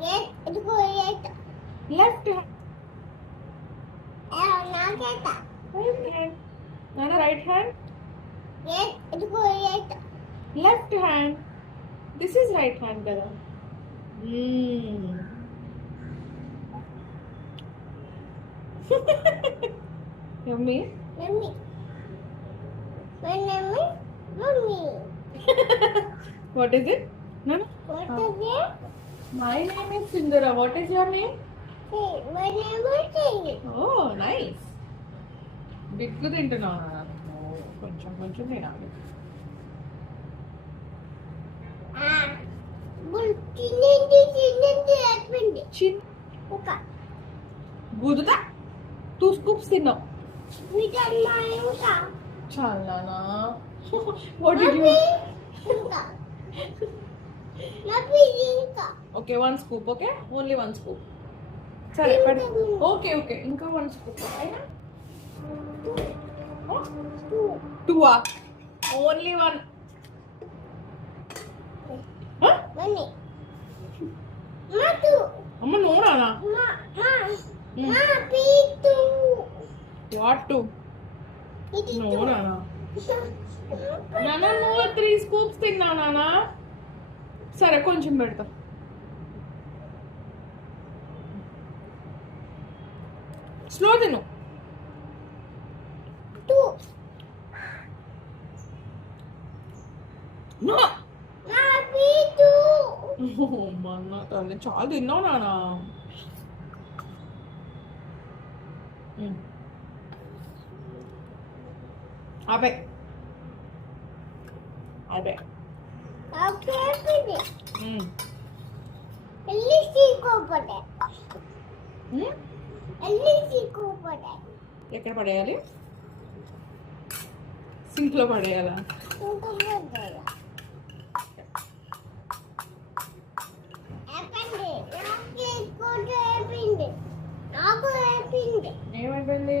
Yes, it's go right. Left hand. Not right. Right hand. Nana, right hand. Yes, it's go right. Left hand. This is right hand, kada. Yummy. Mommy. My name is Mommy. What is it? Nana. What is it? My name is Sindura. What is your name? Hey, my name is Singh. Oh, nice. Big తింటున్నావు కొంచెం కొంచెం తినాలి. చిన్నది అయిపోయింది. ఒక గుద్దుతా 2 scoops తిన్నావు. వీటమ్మా ఇంకా చాలా నానా. What did you? ఇంకా నాకు ఇంకా Okay, 1 scoop. Okay, only 1 scoop. సరే పడి. Okay, okay. ఇంకా 1 scoop. అయినా 2. Only 1. Huh? మనీ మాటు అమ్మ నోరానా? మా పీటు What 2? ఇది నోరానా? నానా నువ్వు 3 scoops తిన్నావు నానా. సరే కొంచెం పెడతా. స్లో తిను. 2 No. మా పీటు మన తల్లి చాలా తిన్నావు నానా. ఆపే ఆపే. ఓకే పిడి ఎల్లి సీకోపడే ఎల్లి సీకోపడే ఎక్కడ పడేయాలి? సింక్ లో పడేయాలా? సీకోపడే హ్యాపీ నాకు అయిపోయింది. ఏమైపోయింది?